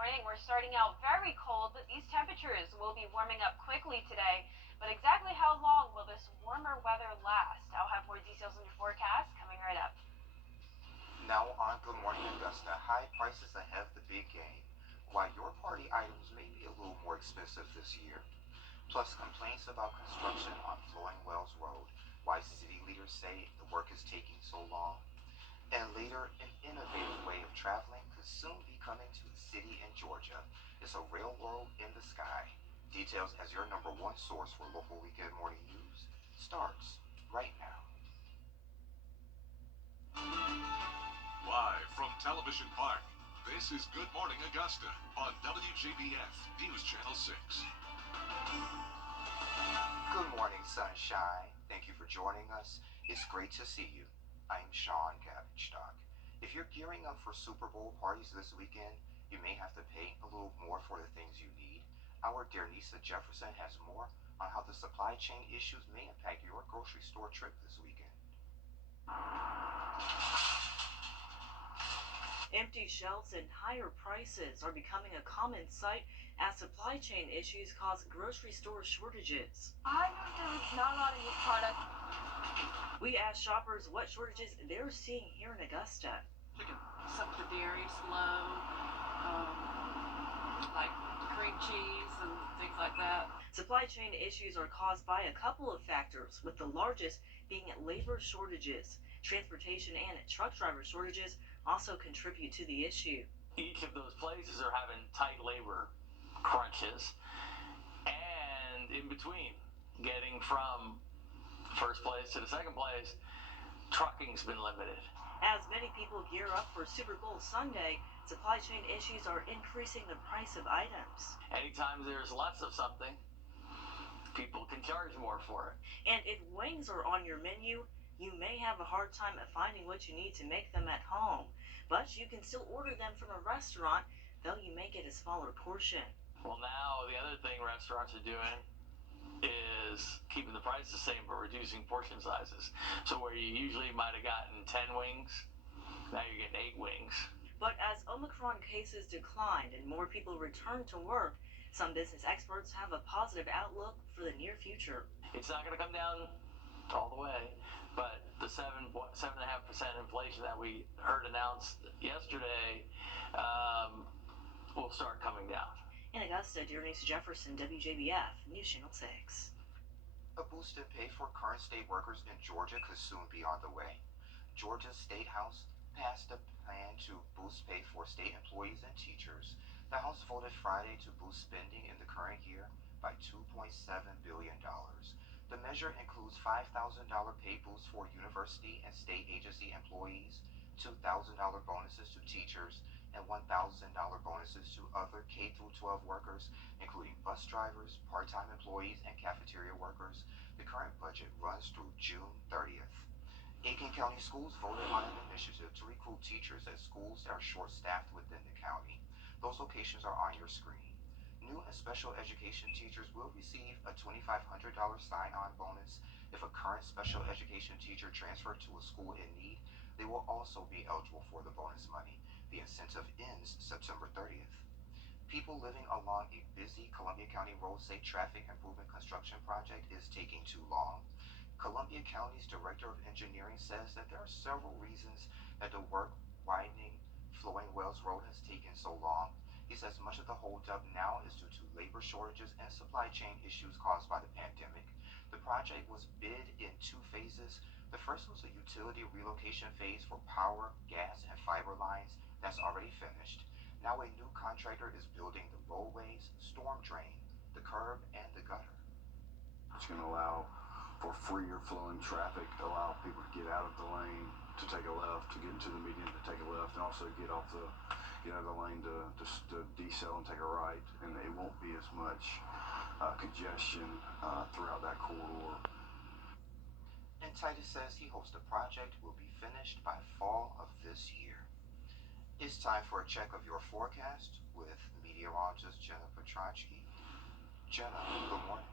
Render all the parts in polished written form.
morning. We're starting out very cold, but these temperatures will be warming up quickly today. But exactly how long will this warmer weather last? I'll have more details in your forecast coming right up. Now on Good Morning Augusta, high prices ahead of the big game, while your party items may be a little more expensive this year. Plus complaints about construction on Flowing Wells Road, why city leaders say the work is taking so long. And later, an innovative way of traveling could soon be coming to a city in Georgia. It's a railroad in the sky. Details as your number one source for local weekend morning news starts right now. Live from Television Park, this is Good Morning Augusta on Wjbf News Channel 6. Good morning, sunshine. Thank you for joining us. It's great to see you. I'm Sean Cabbage-Stock. If you're gearing up for Super Bowl parties this weekend, you may have to pay a little more for the things you need. Our dear Nisa Jefferson has more on how the supply chain issues may impact your grocery store trip this weekend. Empty shelves and higher prices are becoming a common sight as supply chain issues cause grocery store shortages. I noticed there was not a lot of new product. We asked shoppers what shortages they're seeing here in Augusta. Some of the dairy's low, like cream cheese and things like that. Supply chain issues are caused by a couple of factors, with the largest being labor shortages. Transportation and truck driver shortages also contribute to the issue. Each of those places are having tight labor crunches, and in between, getting from first place to the second place, trucking's been limited. As many people gear up for Super Bowl Sunday, supply chain issues are increasing the price of items. Anytime there's less of something, people can charge more for it. And if wings are on your menu, you may have a hard time finding what you need to make them at home. But you can still order them from a restaurant, though you may get a smaller portion. Well, now the other thing restaurants are doing is keeping the price the same but reducing portion sizes. So where you usually might have gotten 10 wings, now you're getting 8 wings. But as Omicron cases declined and more people return to work, some business experts have a positive outlook for the near future. It's not going to come down all the way, but the 7.5% inflation that we heard announced yesterday will start coming down. In Augusta, dear Nisa Jefferson, WJBF News Channel 6. A boost in pay for current state workers in Georgia could soon be on the way. Georgia's State House passed a plan to boost pay for state employees and teachers. The House voted Friday to boost spending in the current year by $2.7 billion. The measure includes $5,000 pay boosts for university and state agency employees, $2,000 bonuses to teachers, and $1,000 bonuses to other K-12 workers, including bus drivers, part-time employees, and cafeteria workers. The current budget runs through June 30th. Aiken County Schools voted on an initiative to recruit teachers at schools that are short-staffed within the county. Those locations are on your screen. New and special education teachers will receive a $2,500 sign-on bonus. If a current special education teacher transferred to a school in need, they will also be eligible for the bonus money. The incentive ends September 30th. People living along a busy Columbia County Road say traffic improvement construction project is taking too long. Columbia County's Director of Engineering says that there are several reasons that the work widening Flowing Wells Road has taken so long. He says much of the holdup now is due to labor shortages and supply chain issues caused by the pandemic. The project was bid in 2 phases. The first was a utility relocation phase for power, gas, and fiber lines that's already finished. Now a new contractor is building the roadways, storm drain, the curb, and the gutter. It's going to allow for freer flowing traffic, allow people to get out of the lane, to take a left, to get into the median, to take a left, and also get out of the lane to decel and take a right, and it won't be as much congestion throughout that corridor. And Titus says he hopes the project will be finished by fall of this year. It's time for a check of your forecast with meteorologist Jenna Petracci. Jenna, good morning.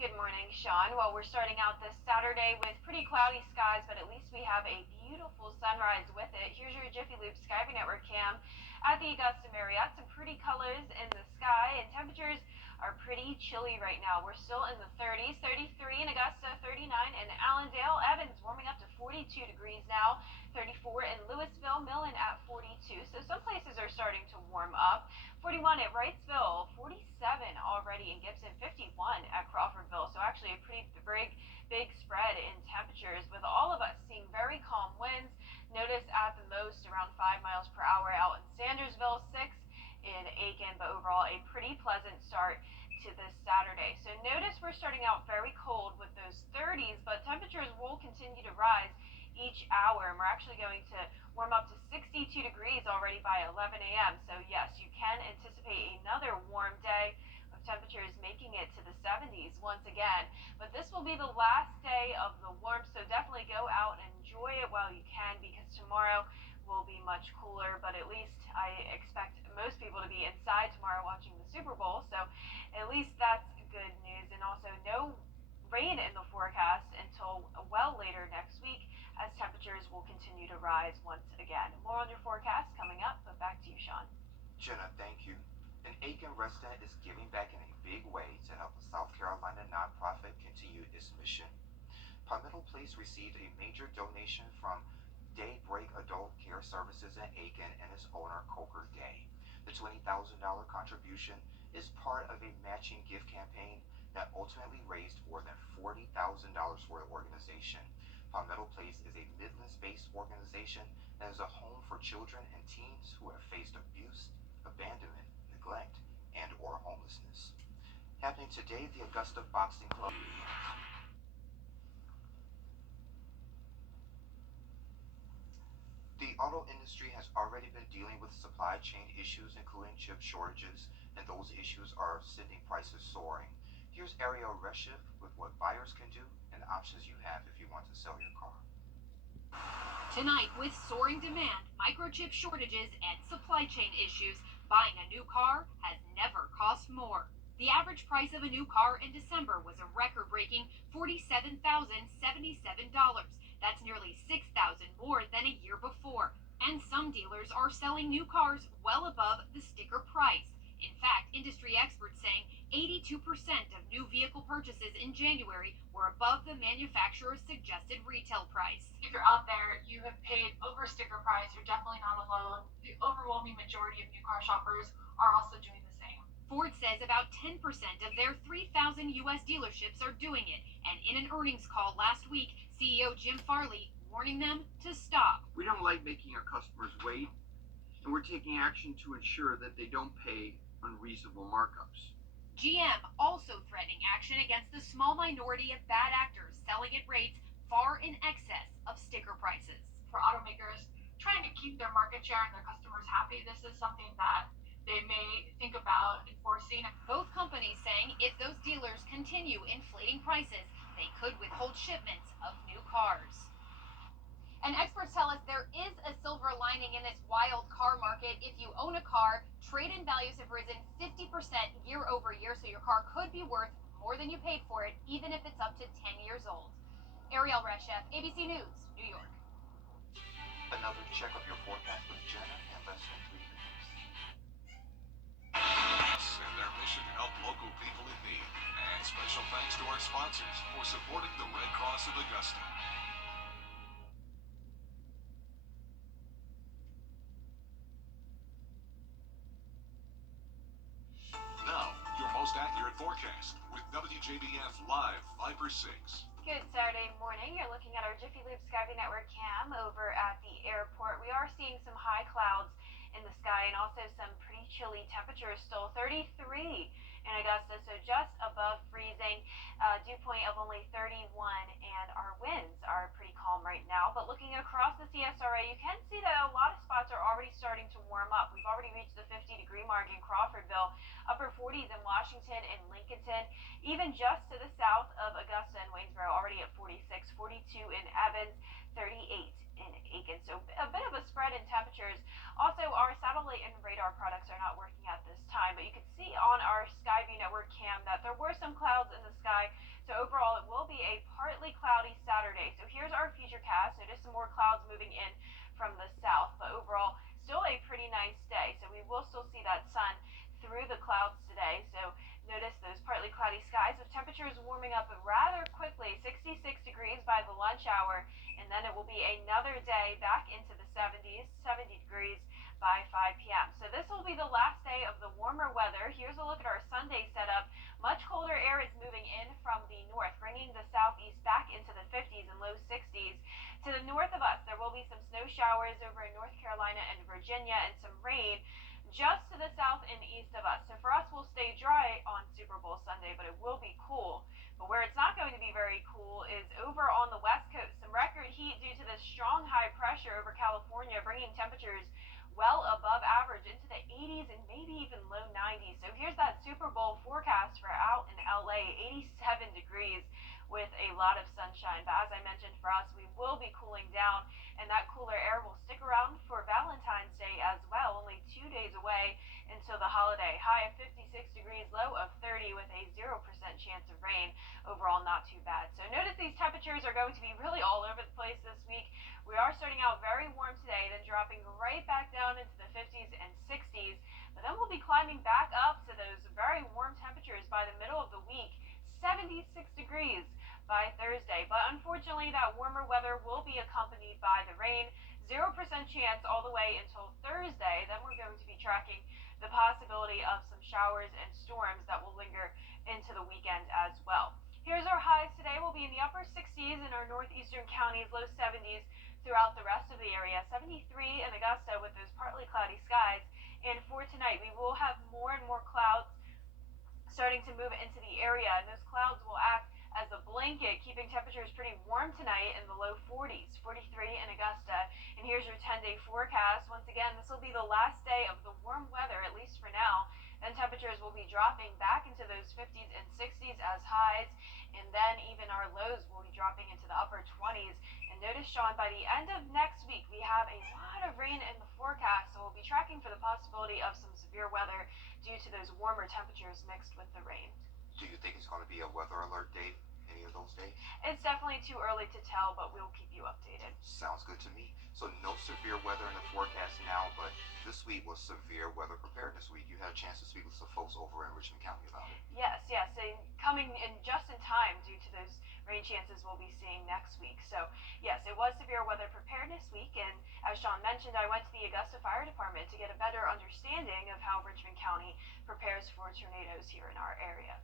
Good morning, Sean. Well, we're starting out this Saturday with pretty cloudy skies, but at least we have a beautiful sunrise with it. Here's your Jiffy Lube Skyway Network cam at the Augusta Marriott. Some pretty colors in the sky, and temperatures are pretty chilly right now. We're still in the 30s, 33 in Augusta, 39 in Allendale. Evans warming up to 42 degrees now, 34 in Louisville, Millen at 42. So some places are starting to warm up. 41 at Wrightsville, 47 already in Gibson, 51 at Crawfordville. So actually a pretty big spread in temperatures, with all of us seeing very calm winds. Notice at the most around 5 miles per hour out in Sandersville, 6 in Aiken, but overall a pretty pleasant start to this Saturday. So notice we're starting out very cold with those 30s, but temperatures will continue to rise each hour, and we're actually going to warm up to 62 degrees already by 11 a.m. So yes, you can anticipate another warm day with temperatures making it to the 70s once again. But this will be the last day of the warmth, so definitely go out and enjoy it while you can, because tomorrow will be much cooler. But at least I expect most people to be inside tomorrow watching the Super Bowl, so at least that's good news. And also no rain in the forecast until well later next week, as temperatures will continue to rise once again. More on your forecast coming up, but back to you, Sean. Jenna, thank you. An Aiken resident is giving back in a big way to help a South Carolina nonprofit continue its mission. Palmetto Place received a major donation from Daybreak Adult Care Services in Aiken and its owner, Coker Day. The $20,000 contribution is part of a matching gift campaign that ultimately raised more than $40,000 for the organization. Palmetto Place is a Midlands-based organization and is a home for children and teens who have faced abuse, abandonment, neglect, and or homelessness. Happening today, the Augusta Boxing Club. The auto industry has already been dealing with supply chain issues, including chip shortages, and those issues are sending prices soaring. Here's Wjbf with what buyers can do and options you have if you want to sell your car. Tonight, with soaring demand, microchip shortages, and supply chain issues, buying a new car has never cost more. The average price of a new car in December was a record-breaking $47,077. That's nearly $6,000 more than a year before. And some dealers are selling new cars well above the sticker price. In fact, industry experts saying 82% of new vehicle purchases in January were above the manufacturer's suggested retail price. If you're out there, you have paid over sticker price, you're definitely not alone. The overwhelming majority of new car shoppers are also doing the same. Ford says about 10% of their 3,000 U.S. dealerships are doing it, and in an earnings call last week, CEO Jim Farley warning them to stop. We don't like making our customers wait, and we're taking action to ensure that they don't pay unreasonable markups. GM also threatening action against the small minority of bad actors selling at rates far in excess of sticker prices. For automakers trying to keep their market share and their customers happy, this is something that they may think about enforcing. Both companies saying if those dealers continue inflating prices, they could withhold shipments of new cars. And experts tell us there is a silver lining in this wild car market. If you own a car, trade-in values have risen 50% year over year, so your car could be worth more than you paid for it, even if it's up to 10 years old. Wjbf, ABC News, New York. Another check of your forecast with Jenna in less than 3 minutes. And their mission to help local people in need. And special thanks to our sponsors for supporting the Red Cross of Augusta. Now, your most accurate forecast with WJBF Live 5/6. Good Saturday morning. You're looking at our Jiffy Lube Skyway Network cam over at the airport. We are seeing some high clouds in the sky and also some pretty chilly temperatures still. 33 in Augusta, so just above freezing. Dew point of only 31, and our winds are pretty calm right now. But looking across the CSRA, you can see that a lot of spots are already starting to warm up. We've already reached the 50-degree mark in Crawfordville, upper 40s in Washington and Lincolnton, even just to the south of Augusta and Waynesboro, already at 46, 42 in Evans, 38 in Aiken. So a bit of a spread in temperatures. Also, our satellite and radar products are not working at this time, but you can see on our Skyview Network cam that there were some clouds in the sky moving in from the south. But overall, still a pretty nice day. So we will still see that sun through the clouds today. So notice those partly cloudy skies with temperatures warming up rather quickly, 66 degrees by the lunch hour, and then it will be another day back into the 70s, 70 degrees by 5 p.m. So this will be the last day of the warmer weather. Here's a look at our Sunday setup. Much colder air is moving in from the north, bringing the southeast back into the 50s and low 60s. To the north of us, there will be some snow showers over in North Carolina and Virginia and some rain just to the south and east of us. So for us, we'll stay dry on Super Bowl Sunday, but it will be cool. But where it's not going to be very cool is over on the west coast. Some record heat due to this strong high pressure over California, bringing temperatures well above average into the 80s and maybe even low 90s. So here's that Super Bowl forecast for out in LA, 87 degrees with a lot of sunshine. But as I mentioned, for us, we will be cooling down, and that cooler air will stick around for Valentine's Day as well, only 2 days away until the holiday. High of 56 degrees, low of 30 with a 0% chance of rain. Overall, not too bad. So notice these temperatures are going to be really all over the place this week. We are starting out very warm today, then dropping right back down into the 50s and 60s, but then we'll be climbing back up to those very warm temperatures by the middle of the week, 76 degrees by Thursday. But unfortunately, that warmer weather will be accompanied by the rain, 0% chance all the way until Thursday. Then we're going to be tracking the possibility of some showers and storms that will linger into the weekend as well. Here's our highs today. We'll be in the upper 60s in our northeastern counties, low 70s throughout the rest of the area. 73 in Augusta with those partly cloudy skies. And for tonight, we will have more and more clouds starting to move into the area, and those clouds will act as a blanket, keeping temperatures pretty warm tonight in the low 40s, 43 in Augusta. And here's your 10-day forecast. Once again, this will be the last day of the warm weather, at least for now. Then temperatures will be dropping back into those 50s and 60s as highs, and then even our lows will be dropping into the upper 20s. And notice, Sean, by the end of next week, we have a lot of rain in the forecast, so we'll be tracking for the possibility of some severe weather due to those warmer temperatures mixed with the rain. Do you think it's going to be a weather alert day any of those days? It's definitely too early to tell, but we'll keep you updated. Sounds good to me. So no severe weather in the forecast now, but this week was severe weather preparedness week. You had a chance to speak with some folks over in Richmond County about it. Yes, and coming in just in time due to those rain chances we'll be seeing next week. So yes, it was severe weather preparedness week, and as Sean mentioned, I went to the Augusta Fire Department to get a better understanding of how Richmond County prepares for tornadoes here in our area.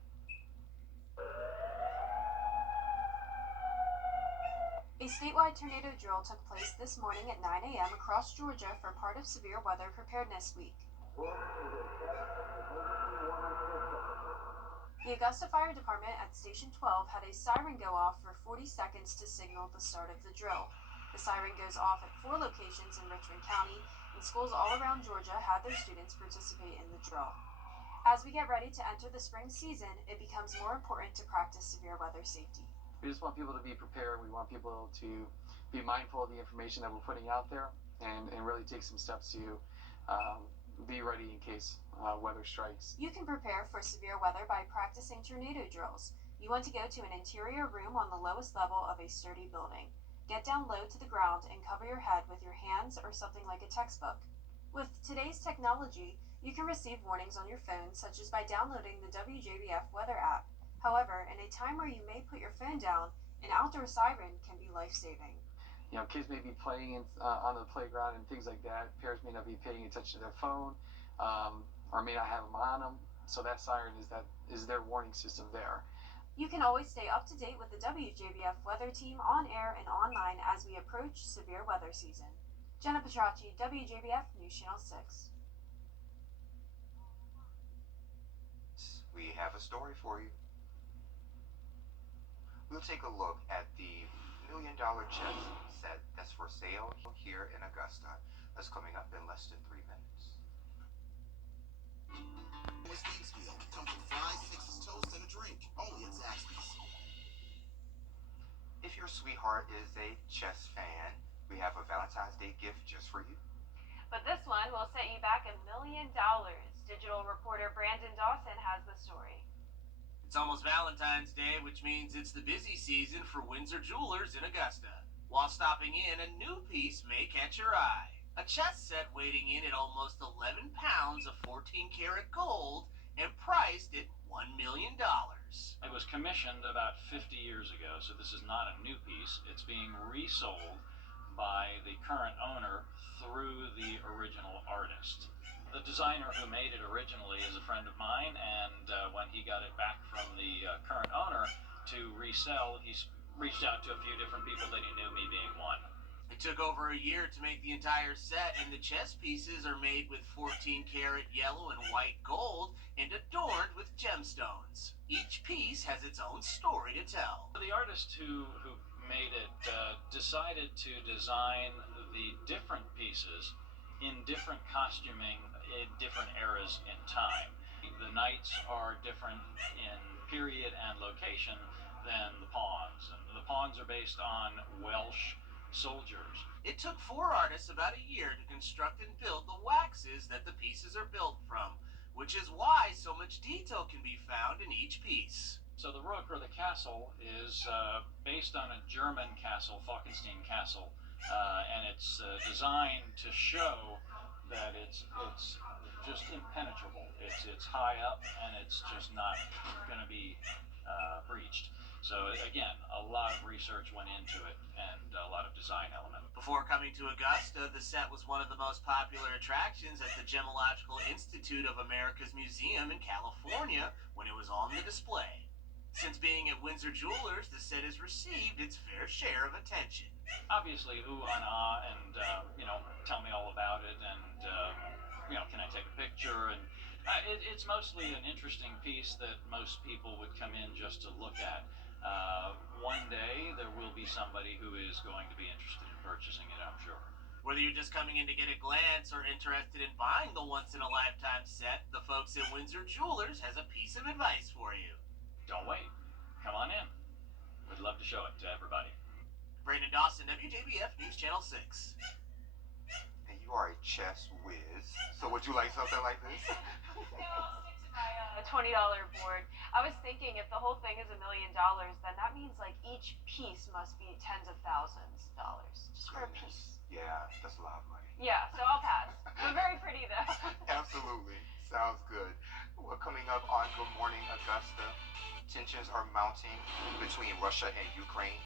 A statewide tornado drill took place this morning at 9 a.m. across Georgia for part of Severe Weather Preparedness Week. The Augusta Fire Department at Station 12 had a siren go off for 40 seconds to signal the start of the drill. The siren goes off at 4 locations in Richmond County, and schools all around Georgia had their students participate in the drill. As we get ready to enter the spring season, it becomes more important to practice severe weather safety. We just want people to be prepared. We want people to be mindful of the information that we're putting out there and really take some steps to be ready in case weather strikes. You can prepare for severe weather by practicing tornado drills. You want to go to an interior room on the lowest level of a sturdy building. Get down low to the ground and cover your head with your hands or something like a textbook. With today's technology, you can receive warnings on your phone, such as by downloading the Wjbf weather app. However, in a time where you may put your phone down, an outdoor siren can be life-saving. You know, kids may be playing on the playground and things like that. Parents may not be paying attention to their phone, or may not have them on them. So that siren is their warning system there. You can always stay up to date with the Wjbf weather team on air and online as we approach severe weather season. Jenna Petracci, WJBF News Channel 6. We have a story for you. We'll take a look at the $1 million chess set that's for sale here in Augusta. That's coming up in less than 3 minutes. Steve's meal comes with fries, 6 toast, and a drink. Only at Zaxby's. If your sweetheart is a chess fan, we have a Valentine's Day gift just for you. But this one will set you back $1 million. Digital reporter Brandon Dawson has the story. It's almost Valentine's Day, which means it's the busy season for Windsor Jewelers in Augusta. While stopping in, a new piece may catch your eye. A chess set weighing in at almost 11 pounds of 14 karat gold and priced at $1 million. It was commissioned about 50 years ago, so this is not a new piece. It's being resold by the current owner through the original artist. The designer who made it originally is a friend of mine, and when he got it back from the current owner to resell, he's reached out to a few different people that he knew, me being one. It took over a year to make the entire set, and the chess pieces are made with 14 karat yellow and white gold and adorned with gemstones. Each piece has its own story to tell. The artist who made it decided to design the different pieces in different costuming in different eras in time. The knights are different in period and location than the pawns, and the pawns are based on Welsh soldiers. It took 4 artists about a year to construct and build the waxes that the pieces are built from, which is why so much detail can be found in each piece. So the rook, or the castle, is based on a German castle, Falkenstein Castle, and it's designed to show that it's just impenetrable. It's high up, and it's just not going to be breached. So again, a lot of research went into it, and a lot of design element. Before coming to Augusta, the set was one of the most popular attractions at the Gemological Institute of America's Museum in California when it was on the display. Since being at Windsor Jewelers, the set has received its fair share of attention. Obviously, ooh and ah, and tell me all about it, and can I take a picture? And it's mostly an interesting piece that most people would come in just to look at. One day there will be somebody who is going to be interested in purchasing it, I'm sure. Whether you're just coming in to get a glance or interested in buying the once-in-a-lifetime set, the folks at Windsor Jewelers has a piece of advice for you. Don't wait. Come on in. We'd love to show it to everybody. Brandon Dawson, WJBF News Channel 6. And you are a chess whiz, so would you like something like this? No, I'll stick to my $20 board. I was thinking if the whole thing is $1 million, then that means like each piece must be tens of thousands of dollars just for a piece. Yeah, that's a lot of money. Yeah, so I'll pass. But very pretty though. Absolutely. Sounds good. Well, coming up on Good Morning Augusta, tensions are mounting between Russia and Ukraine.